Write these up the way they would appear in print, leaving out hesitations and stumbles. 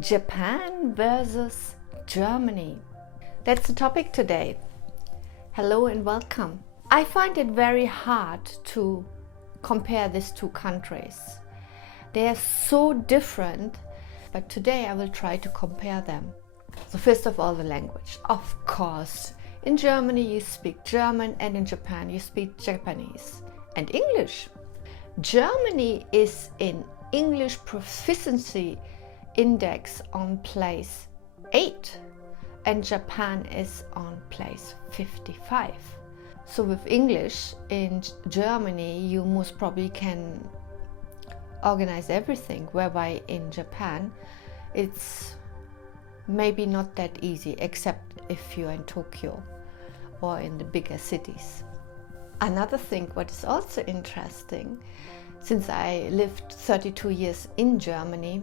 Japan versus Germany. That's the topic today. Hello and welcome. I find it very hard to compare these two countries. They are so different, but today I will try to compare them. So first of all, the language. Of course, in Germany you speak German and in Japan you speak Japanese and English. Germany is in English proficiency index on place 8 and Japan is on place 55. So with English in Germany you most probably can organize everything, whereby in Japan it's maybe not that easy, except if you're in Tokyo or in the bigger cities. Another thing what is also interesting, since I lived 32 years in Germany,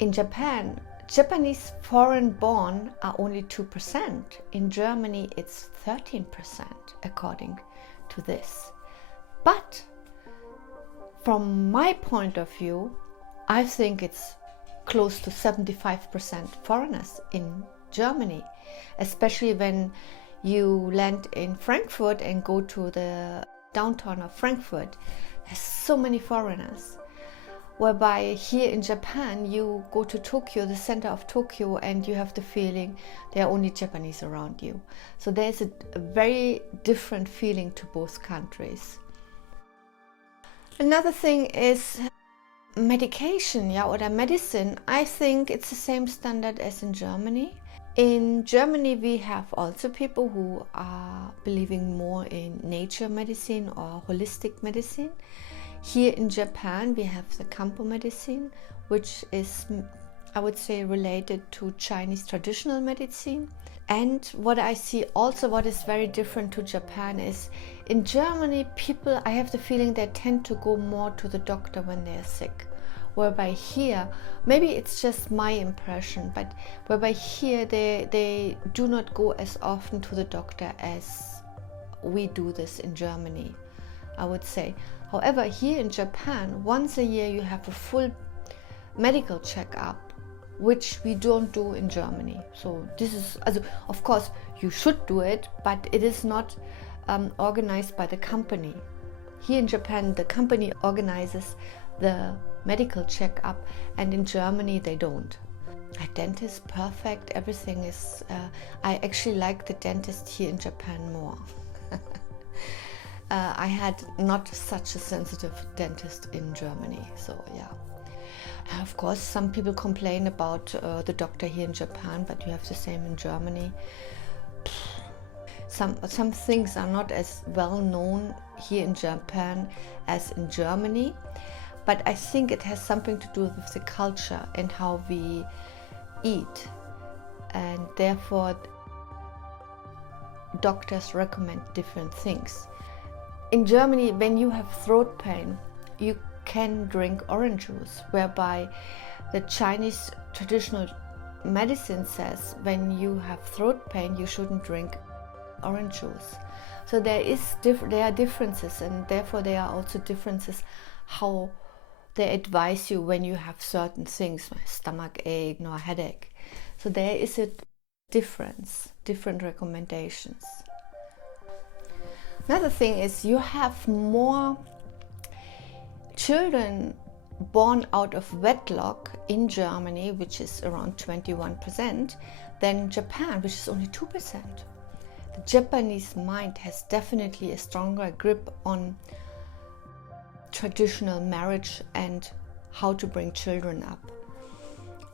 in Japan, Japanese foreign born are only 2%. In Germany, it's 13% according to this. But from my point of view, I think it's close to 75% foreigners in Germany, especially when you land in Frankfurt and go to the downtown of Frankfurt. There's so many foreigners. Whereby here in Japan, you go to Tokyo, the center of Tokyo, and you have the feeling there are only Japanese around you. So there's a very different feeling to both countries. Another thing is medication, or medicine. I think it's the same standard as in Germany. In Germany, we have also people who are believing more in nature medicine or holistic medicine. Here in Japan, we have the Kampo medicine, which is, I would say, related to Chinese traditional medicine. And what I see also, what is very different to Japan is, in Germany, people, I have the feeling they tend to go more to the doctor when they're sick. Whereby here, maybe it's just my impression, but whereby here they do not go as often to the doctor as we do this in Germany, I would say. However, here in Japan, once a year you have a full medical checkup, which we don't do in Germany. So this is, of course, you should do it, but it is not organized by the company. Here in Japan, the company organizes the medical checkup, and in Germany they don't. A dentist, perfect, everything is, I actually like the dentist here in Japan more. I had not such a sensitive dentist in Germany, so yeah. Of course, some people complain about the doctor here in Japan, but you have the same in Germany. Some things are not as well known here in Japan as in Germany, but I think it has something to do with the culture and how we eat, and therefore doctors recommend different things. In Germany, when you have throat pain, you can drink orange juice, whereby the Chinese traditional medicine says when you have throat pain, you shouldn't drink orange juice. So there are differences, and therefore there are also differences how they advise you when you have certain things, like stomach ache or headache. So there is a difference, different recommendations. Another thing is you have more children born out of wedlock in Germany, which is around 21%, than Japan, which is only 2%. The Japanese mind has definitely a stronger grip on traditional marriage and how to bring children up.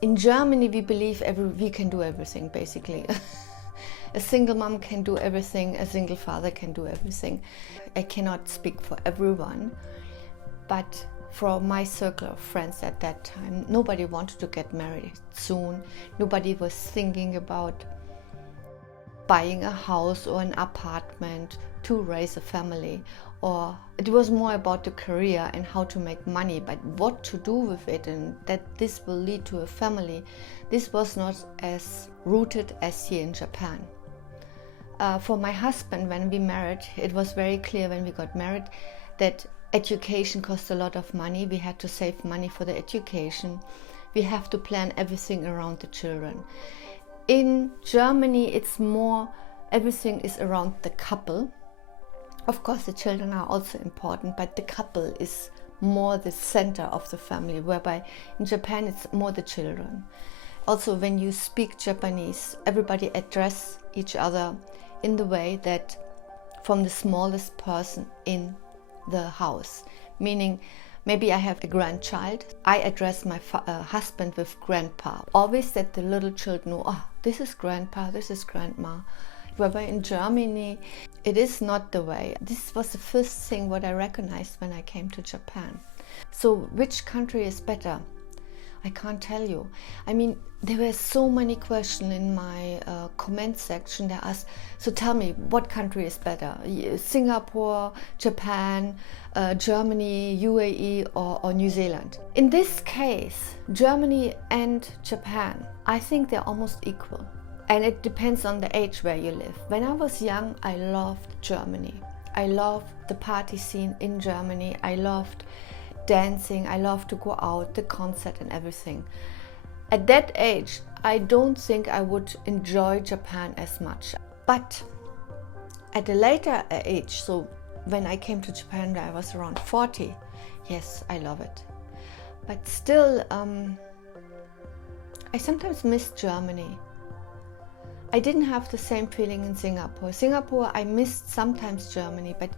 In Germany, we believe we can do everything, basically. A single mom can do everything, a single father can do everything. I cannot speak for everyone, but for my circle of friends at that time, nobody wanted to get married soon. Nobody was thinking about buying a house or an apartment to raise a family, or it was more about the career and how to make money, but what to do with it and that this will lead to a family. This was not as rooted as here in Japan. For my husband, when we married, it was very clear when we got married that education cost a lot of money. We had to save money for the education. we have to plan everything around the children. In Germany, it's more, everything is around the couple. Of course, the children are also important, but the couple is more the center of the family, whereby in Japan it's more the children. Also, when you speak Japanese, everybody address each other in the way that from the smallest person in the house. Meaning, maybe I have a grandchild, I address my husband with grandpa. Always that the little children know, oh, this is grandpa, this is grandma. Whereby in Germany, it is not the way. This was the first thing what I recognized when I came to Japan. So which country is better? I can't tell you. I mean, there were so many questions in my comment section. They asked, so tell me, what country is better? Singapore, Japan, Germany, UAE or New Zealand? In this case, Germany and Japan, I think they're almost equal. And it depends on the age where you live. When I was young, I loved Germany. I loved the party scene in Germany. I loved dancing. I loved to go out, the concert and everything. At that age, I don't think I would enjoy Japan as much. But at a later age, so when I came to Japan when I was around 40, yes, I love it. But still, I sometimes miss Germany. I didn't have the same feeling in Singapore. Singapore, I missed sometimes Germany, but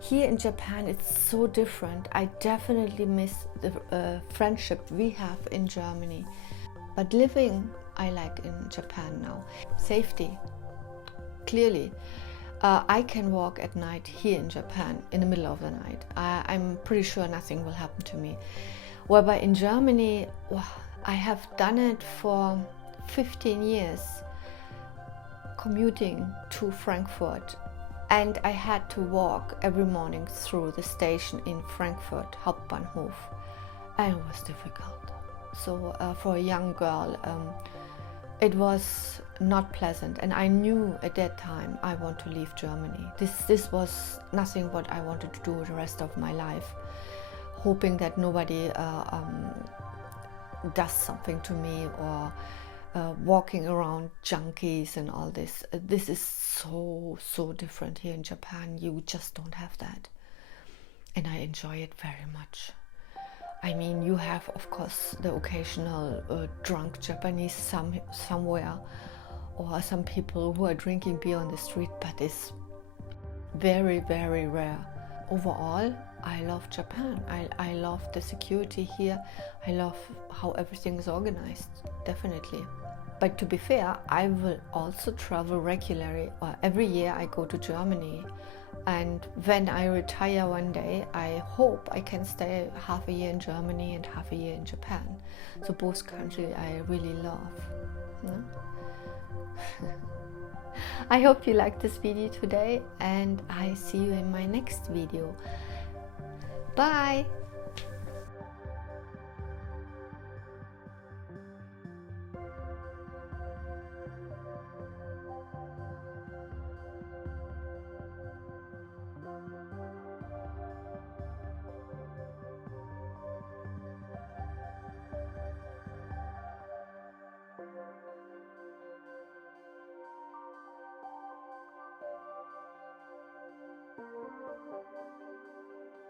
here in Japan, it's so different. I definitely miss the friendship we have in Germany. But living, I like in Japan now. Safety, clearly. I can walk at night here in Japan in the middle of the night. I'm pretty sure nothing will happen to me. Whereby in Germany, I have done it for 15 years. Commuting to Frankfurt, and I had to walk every morning through the station in Frankfurt, Hauptbahnhof, and it was difficult. So for a young girl, it was not pleasant, and I knew at that time I want to leave Germany. This was nothing what I wanted to do the rest of my life, hoping that nobody does something to me or walking around junkies and all this. This is so different here in Japan. You just don't have that, and I enjoy it very much. I mean, you have of course the occasional drunk Japanese somewhere, or some people who are drinking beer on the street, but it's very, very rare. Overall, I love Japan. I love the security here. I love how everything is organized, definitely. But to be fair, I will also travel regularly, or every year I go to Germany. And when I retire one day, I hope I can stay half a year in Germany and half a year in Japan. So both countries I really love. No? I hope you liked this video today, and I see you in my next video. Bye!